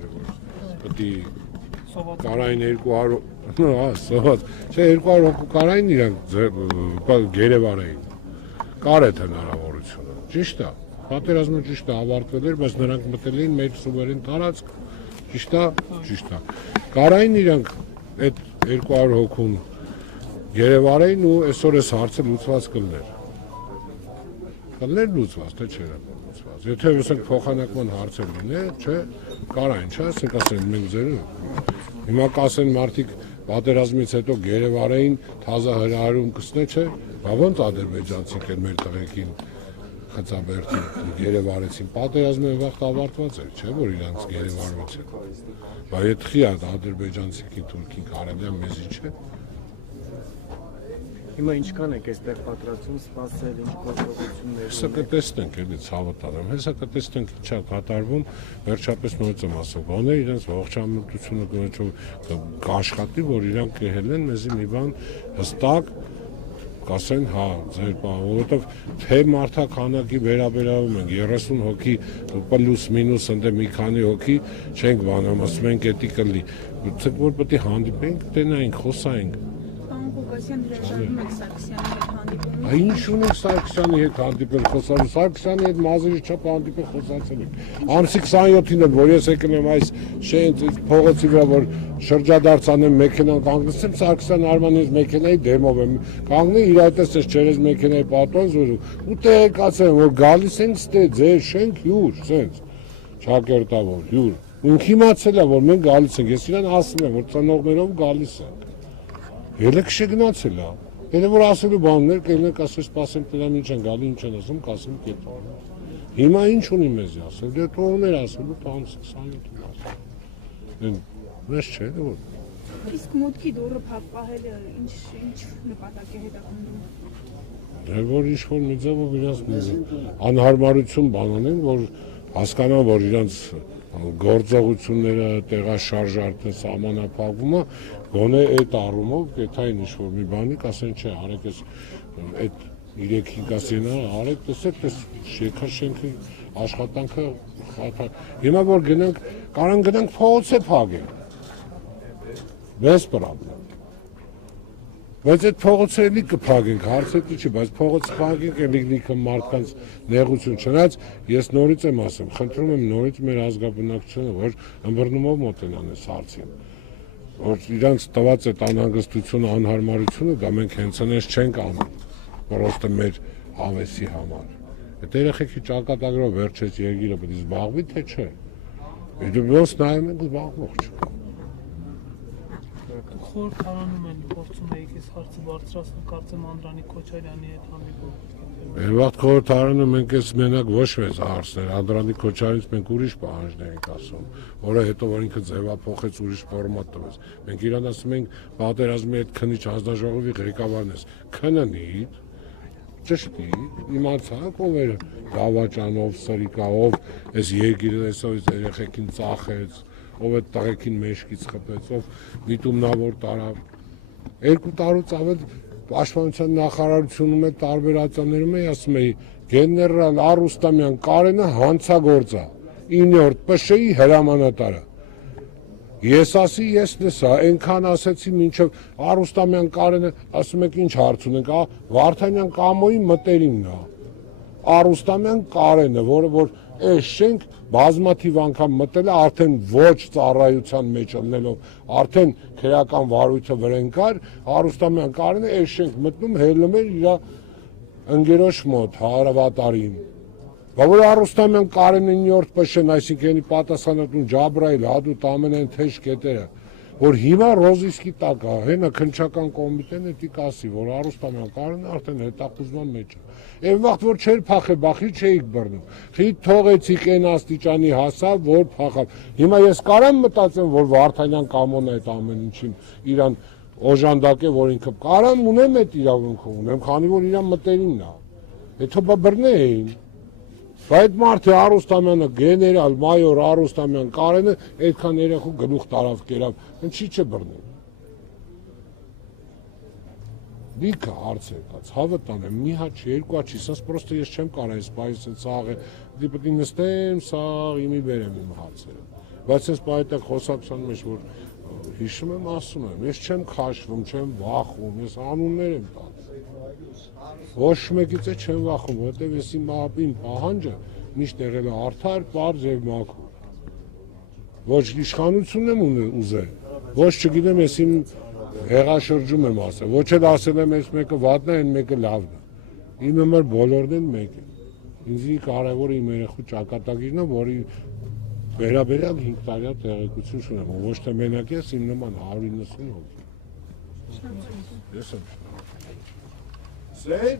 եղբայրը, որ պետք է կարային 200 սոված, չէ 200 հոգու կարային իրանք գերեվարային, կար այդ հնարավորությունը, ճիշտ է, պատերազմը ճիշտ է ավարտվել էր, բայց նրանք մտել էին մեր սուվերեն տարածք, ճիշտ է, կարային իրանք այդ 200 հոգուն գերեվարային ու այսօր այս հարցը լուծված կլներ լուծված, թե չէր լուծված, եթե ասենք փոխանակման հարցեր լիներ, չէ, կարային, չէ, ասենք ասեն մենք ձերը, հիմա կասեն մարդիկ պատերազմից հետո գերեվարային թազա հրահարում կսնե, չէ, բա ոնց ադրբեջանցիք են մեր տղեկին խծաբերդին գերեվարեցին, պատերազմը վաղտ ավարտված էր, չէ, որ իրանց գերեվարված է, բա ետ խի է ադրբեջանցիքին թուրքին կարելի է մեզի չէ, Հիմա ինչքան եք այստեղ պատրաստում սպասել, ինչ գործողություններ։ Հեսա կտեսնենք, էլի ցավը տանեմ, հեսա կտեսնենք ինչա կատարվում, վերջապես նույնց եմ ասում, գոնե իրենց ողջամտությունը կաշխատի, որ իրանք կհելեն մեզի մի բան հստակ, կասեն, հա, ձեր բան, որովհետև թե մարդաքանակի վերաբերվում ենք 30 հոգի պլյուս մինուս ընդ մի քանի հոգի չենք բանում, ասում ենք էդի կլի, որ պետք է հանդիպենք, տենայինք, խոսայինք Ինչ ունենք Սարգսյանի հետ հանդիպել խոսալու, Սարգսյանի հետ մազերի չափ հանդիպել խոսացել ենք։ Ամսի 27-ին էլ, որ ես եկել եմ այս փողոցի վրա, որ շրջադարձ անեմ մեքենան կանգնեցեմ, Սարգսյան Արմանից մեքենայի դեմով եմ կանգնել, իր այդպես ես չերես մեքենայի պատոն զորում, ու տեղեկացել եմ, որ գալիս ենք ստե ձեր շենք հյուր, սենց, ճակերտավոր հյուր։ Ու ինք իմացել է, որ մենք գալիս ենք, ես իրան ասում եմ, որ ծնողներով գալիս ենք։ Ելը կշգնացել է, ելը որ ասելու բաններ կելնեք ասել սպասեմ տերամ ինչ են գալի, ինչ են ասում, կասեմ կետան։ Հիմա ինչ ունի մեզի ասել, դե տողներ ասելու, տանց 27-ին ասել։ Մեզ չէ, դե որ։ Իսկ մոտքի դորը պահելը ինչ նպատակ է հետապնդում։ Դե որ ինչ-որ մի ձևով իրանց անհարմարություն բանանեն, որ հասկանան, որ իրանց գործողությունները տեղաշարժարդը սահմանափակումը գոնե այդ առումով կեթային ինչ-որ մի բանի կասեն չէ, արեք ես այդ 3-5 կասենա, արեք տեսեք, շենքի աշխատանքը հիմա որ գնանք, կարան գնանք փողոց է փագենք, bez պրաբլեմ, բայց այդ փողոցը էլի կփագենք, հարցը չի, բայց փողոց փագենք էլի լիքը մարդկանց նեղություն չնայած, ես նորից եմ ասում, խնդրում եմ նորից մեր ազգաբնակչությունը, որ ըմբռնումով մոտենան այս հարցին, որ իրանց տված այդ անհանգստությունը, անհարմարությունը, դա մենք հենց այնպես չենք անում, պրոստը մեր հավեսի համար։ Այդ երեխեքի ճակատագրով վերջից երկիրը պետք է զբաղվի, թե չէ։ Դու ոնց նայում ենք զբաղվող չկա։ Խորհրդարանում են փորձում եք այս հարցը բարձրացնել, կարծեմ Անդրանիկ Քոչարյանի հետ հանդիպում։ Վաղ խորհրդարանը մենք այս մենակ ոչ մեզ հարցներ, Անդրանիկ Քոչարյանից մենք ուրիշ պահանջներ ենք ասում, որը հետո որ ինքը ձևափոխեց ուրիշ ֆորմատ տվեց։ Մենք իրան ասում ենք պատերազմի այդ քննիչ հանձնաժողովի ղեկավարն ես, քննի, ճշտի, իմացաք ով էր Դավաճանով, Սրիկով, այս երկիրը այսօր երեխեքին ծախեց, ով այդ տղեկին մեջքից խփեց, ով միտումնավոր տարավ։ 2 տարուց ավել Պաշտպանության նախարարությունում է տարբերացաներում է ասում էի գեներալ Արուստամյան Կարենը հանցագործ է 9-րդ ՊՇ-ի հրամանատարը։ Ես ասի, ես լսա, այնքան ասեցի մինչև Արուստամյան Կարենը ասում եք ինչ հարց ունենք, Վարդանյան Կամոյի մտերիմն է։ Արուստամյան Կարենը, որը որ այս շենք բազմաթիվ անգամ մտել է արդեն ոչ ծառայության մեջ ելնելով, արդեն քրեական վարույթը վրան կար, Արուստամյան Կարենը այս շենք մտնում հելնում էր իր ընկերոջ մոտ, հարավատարին։ Բա որ Արուստամյան Կարենը 9-րդ ՊՇ-ն, այսինքն պատասխանատուն Ջաբրայել, Հադուտ ամենայն թեժ կետերը, որ հիմա Ռոզիսկի տակ է, հենա քննչական կոմիտեն է դիք ասի, որ Արուստամյան Կարենը արդեն հետախուզման մեջ է։ Այն վաղտ որ չէր փախել, բախի չէիք բռնում։ Խիտ թողեցիք այն աստիճանի հասավ, որ փախավ։ Հիմա ես կարամ մտածեմ, որ Վարդանյան Կամոն է այդ ամեն ինչին իրան օժանդակ է, որ ինքը կարամ ունեմ այդ իրավունքը ունեմ, քանի որ իրան մտերիմն է։ Հետո բա բռնեին։ Այդ մարդը Արուստամյանը գեներալ մայոր Արուստամյան Կարենը այդքան երեխու գլուխ տարավ կերավ, ինչի՞ չբռնեն։ Լիքը հարց է կաց, հավը տանեմ, մի հաչ, երկու հաչ, ասես պրոստը ես չեմ կարող այս պայուսը ծաղը Պետք է նստեմ, սա իմի բերեմ իմ հացերը։ Բայց այս պայտակ խոսակցության մեջ որ հիշում եմ, ասում եմ, ես չեմ քաշվում, չեմ վախում, ես անուններ եմ տալիս։ Ոչ մեկից չեմ վախում, որովհետև ես իմ ապին պահանջը միշտ եղել է արդար, պարզ եւ մաքուր։ Ոչ իշխանություն եմ ուզել, ոչ չգիտեմ, ես իմ հեղաշրջում եմ ասել, ոչ էլ ասել եմ, այս մեկը վատն է, այն մեկը լավն է։ Իմ համար բոլորն են մեկ են։ Ինձ կարևորը իմ երեխու ճակատագիրն է, որի վերաբերյալ 5 տարյա տեղեկություն ունեմ, ոչ թե մենակ ես, իմ նման 190 հոգի։ Ես եմ շնորհակալ։ Սեյ։